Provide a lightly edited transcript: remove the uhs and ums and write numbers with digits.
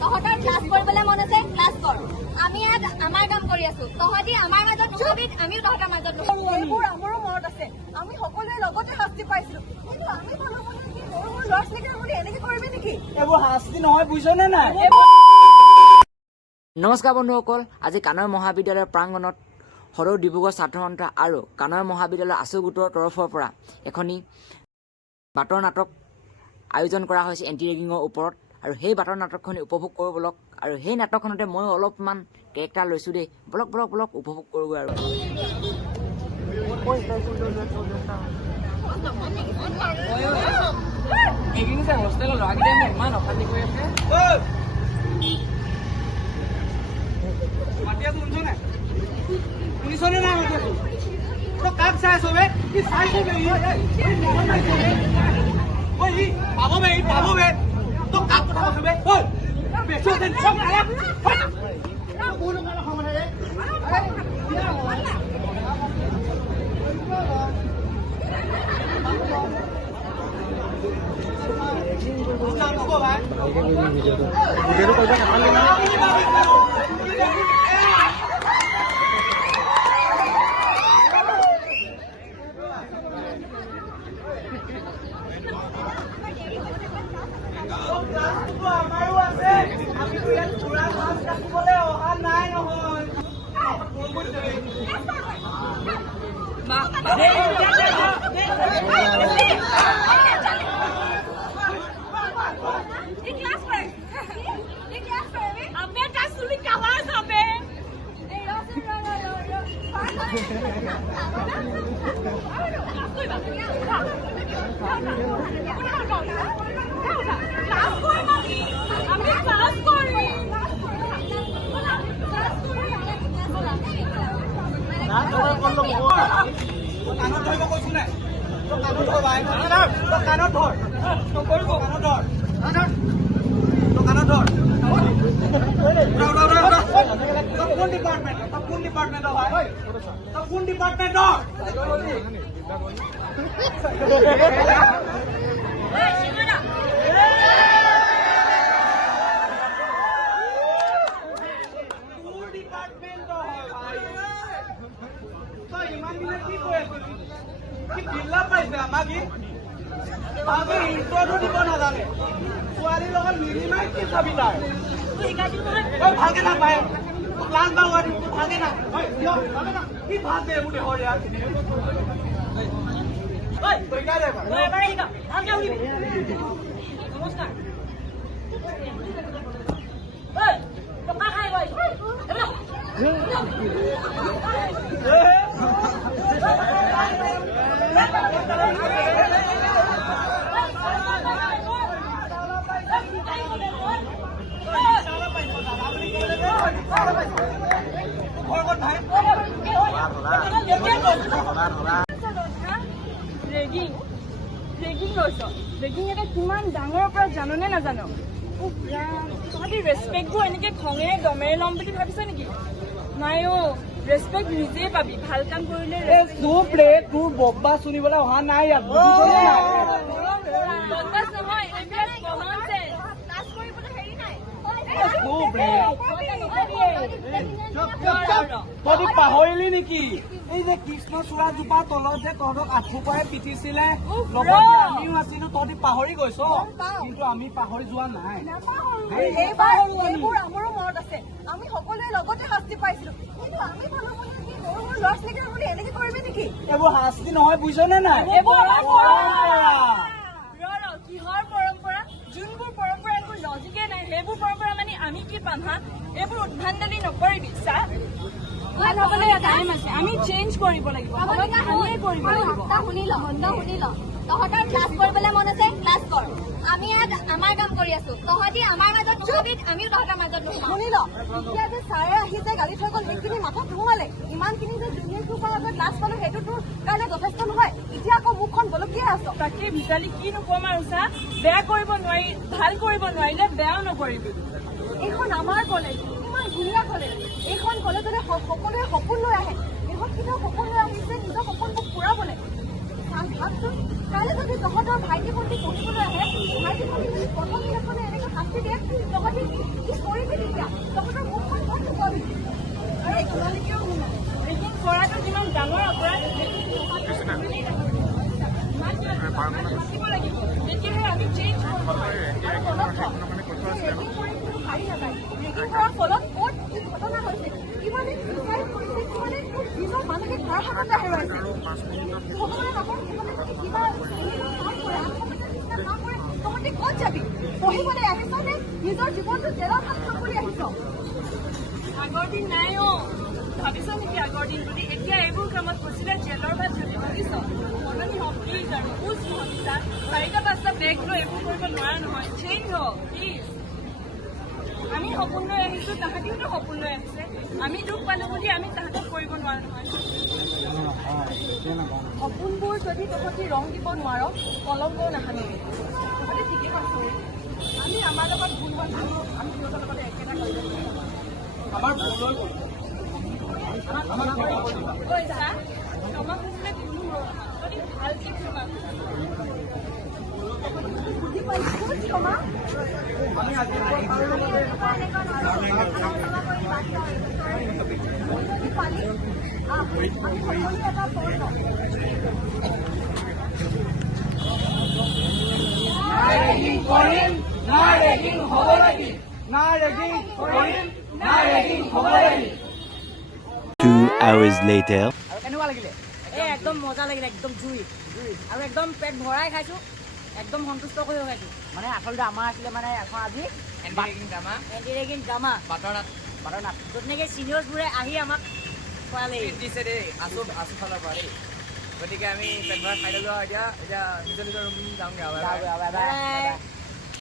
তহঁতৰ ক্লাছ কৰিবলৈ মন আছে ক্লাছ কৰ আমি ইয়াত আমাৰ কাম কৰি আছো তহঁতি আমাৰ মাজত নহবি আমিও তহঁতৰ মাজত নহব আমাৰো মনত আছে আমি সকলোৱে লগতে শাস্তি পাইছিলো কিন্তু আমি ভালো মানে কি সৰু সৰু ল'ৰা ছোৱালীকে বুলি এনেকে কৰিবি নেকি এইবোৰ শাস্তি নহয় বুজিছনে নাই। নমস্কাৰ বন্ধুসকল, আজি কানৈ মহাবিদ্যালয়ৰ প্ৰাংগণত সদৌ ডিব্ৰুগড় ছাত্ৰ সন্থা আৰু কানৈ মহাবিদ্যালয় আছু গোটৰ তৰফৰ পৰা এখনি বাটৰ নাটক আয়োজন কৰা হৈছে এণ্টি ৰেগিঙৰ ওপৰত আৰু সেই বাটৰ নাটকখনি উপভোগ কৰোঁ বলক আৰু সেই নাটকখনতে মই অলপমান কেৰেক্টাৰ লৈছোঁ দেই বলক বলক বলক উপভোগ কৰোঁগৈ আৰু হোষ্টেলৰ ল'ৰাকেইটাই ইমান অশান্তি কৰি আছে শুনিছনে নাই মাতিছো তই কাক চাই আছ বে কি চাইছ বে পাব বে তই কাক কথা কৈছ বে বেছি আছে চব আয়া কোনো কাল সময় ৰে কাণত ধৰিব কৈছো নাই তই কাণত ধৰ ভাই তই কাণত ধৰ তই কৰিব কাণত ধৰ তই কাণত ধৰ তই কোন ডিপাৰ্টমেণ্টৰ হয় তই কোন ডিপাৰ্টমেণ্টৰ ছোৱালীৰ লগত মিনিমাই কি চাবি তই ভালকে নাপায় ক্লাছ বা ভালকে না কি ভালকে এইবোৰ দেহৰ ইয়াত ৰেগিং এটা কিমান ডাঙৰ পৰা জাননে নাজানো তহঁতি ৰেচপেক্টবোৰ এনেকে খঙেৰে দমেৰে ল'ম বুলি ভাবিছ নেকি নাই ৰেচপেক্ট নিজেই পাবি ভাল কাম কৰিলে তোৰ বব্বা শুনিবলৈ অহা নাই ইয়াত তহঁতি পাহৰিলি নেকি এই যে কৃষ্ণচূড়াজোপা তলত যে তহঁতক আঁঠুপাই পিটিছিলে লগত আমিও আছিলো তহঁতি পাহৰি গৈছ কিন্তু আমি পাহৰি যোৱা নাই আমাৰো মনত আছে আমি সকলোৱে লগতে শাস্তি পাইছিলো কিন্তু আমি ভালো মানে কি সৰু সৰু ল'ৰা ছোৱালীকে বুলি এনেকে কৰিবি নেকি এইবোৰ শাস্তি নহয় বুজিছনে নাই কিহৰ পৰম্পৰা যোনবোৰ পৰম্পৰা একো লজিকে নাই সেইবোৰ পৰম্পৰা মানে আমি কি পাম হা এইবোৰ উদ্ভণ্ডালি নকৰিবি চা ভাল হ'বলৈ টাইম আছে আমি চেঞ্জ কৰিব লাগিব শুনি ল তহঁতৰ ক্লাছ কৰিবলৈ মন আছে ক্লাছ কৰ আমি ইয়াত আমাৰ কাম কৰি আছো তহঁতি আমাৰ মাজত নহবি আমিও তহঁতৰ মাজত নহব শুনি ল এতিয়া যে ছাৰে আহি যে গালি থৈ গ'ল সেইখিনি মাথাত সোমালে ইমানখিনি যে জুনিয়ৰ গ্ৰুপৰ আগত ক্লাছ পালো সেইটো তোৰ কাৰণে যথেষ্ট নহয় এতিয়া আকৌ মুখখন বলকিয়াই আছ তাকে ভিতালী কি নকম আৰু চা বেয়া কৰিব নোৱাৰি ভাল কৰিব নোৱাৰিলে বেয়াও নকৰিবি এইখন আমাৰ কলেজ ইমান ধুনীয়া কলেজ। এইখন কলেজতে সকলোৱে সপোন লৈ আহে। এইখন কেতিয়াও সপোন লৈ আহিছে নিজৰ সপোনবোৰ পূৰাবলৈ। ভাবচোন, কাইলৈ যদি তহঁতৰ ভাইটি ভণ্টি পঢ়িবলৈ আহে, ভাইটি ভণ্টি যদি প্ৰথম দিনাখনে এনেকৈ শাস্তি দিয়ে, তহঁতি কি কৰিবি তেতিয়া? তহঁতৰ মুখখন ক'ত লুকাবি? আৰু তোমালোকেও ৰেগিং কৰাটো যিমান ডাঙৰ অপৰাধ মাতিব লাগিব, তেতিয়াহে আমি চেঞ্জ হ'ব। ৰেগিং কৰাৰ ফলত ক'ত কি ঘটনা হৈছে, কিমানে চুইচাইড কৰিছে, কিমানে নিজৰ মানসিক ভাৰসাম্যতা হেৰুৱাইছে। ভগৱানে নকৰক কিমানে যদি কিবা এনেকুৱা কাম কৰে, আত্মহত্যাৰ নিচিনা কাম কৰে, তহঁতি ক'ত যাবি? পঢ়িবলৈ আহিছ নে নিজৰ জীৱনটো জেলত হাত খাম বুলি আহিছ? আগৰ দিন নাই ভাবিছ নেকি আগৰ দিন বুলি? এতিয়া এইবোৰ কামত গৈছিলে জেলৰ ভাত যদি ভাবিছ সলনি হওক প্লিজ। আৰু বুজ ভাবিছা 4-5টা বেগ লৈ এইবোৰ কৰিব নোৱাৰা নহয়। চেঞ্জ হওক প্লিজ। আমি সপোন লৈ আহিছো, তাহাঁতিওতো সপোন লৈ আহিছে। আমি দুখ পালো বুলি আমি তাহাঁতক কৰিব নোৱাৰো নহয়। সপোনবোৰ যদি তহঁতি ৰং দিব নোৱাৰ, কলংকও নাহানিবি। তহঁতি ঠিকেই কৈছ। আমি আমাৰ লগত ভুল হোৱা আমি সিহঁতৰ লগতে একেটা কৰিব লাগিব। আমাৰ ভুল হৈ গ'ল। কৈছা ক্ষমা খুজিলে কোনো যদি ভালকে ক্ষমা বুজি পাইছো ক্ষমা। আমি আজিৰ পৰা কাৰো লগতে যদি পালি আমি সকলোৱে এটা পৰ্ব। না ৰেগিং কৰিম, না ৰেগিং হ'ব লাগিল। না ৰেগিং কৰিম, না ৰেগিং হ'ব লাগিল। 2 hours later. আৰু কেনেকুৱা লাগিলে? এই একদম মজা লাগিলে, একদম জুই আৰু একদম পেট ভৰাই খাইছোঁ, একদম সন্তুষ্ট কৰি খাইছোঁ। মানে আচলতে আমাৰ আছিলে মানে এখন আজি এণ্টি ৰেগিং ড্ৰামা বাটৰ নাট য'ত নেকি চিনিয়ৰ্ছবোৰে আহি আমাক খোৱালেহি। দিছে দেই আছো ফালৰ পৰা দেই। গতিকে আমি পেট ভৰাই খাই ল'লো আৰু এতিয়া নিজৰ ৰুম যাওঁগৈ আৰু। Bye bye.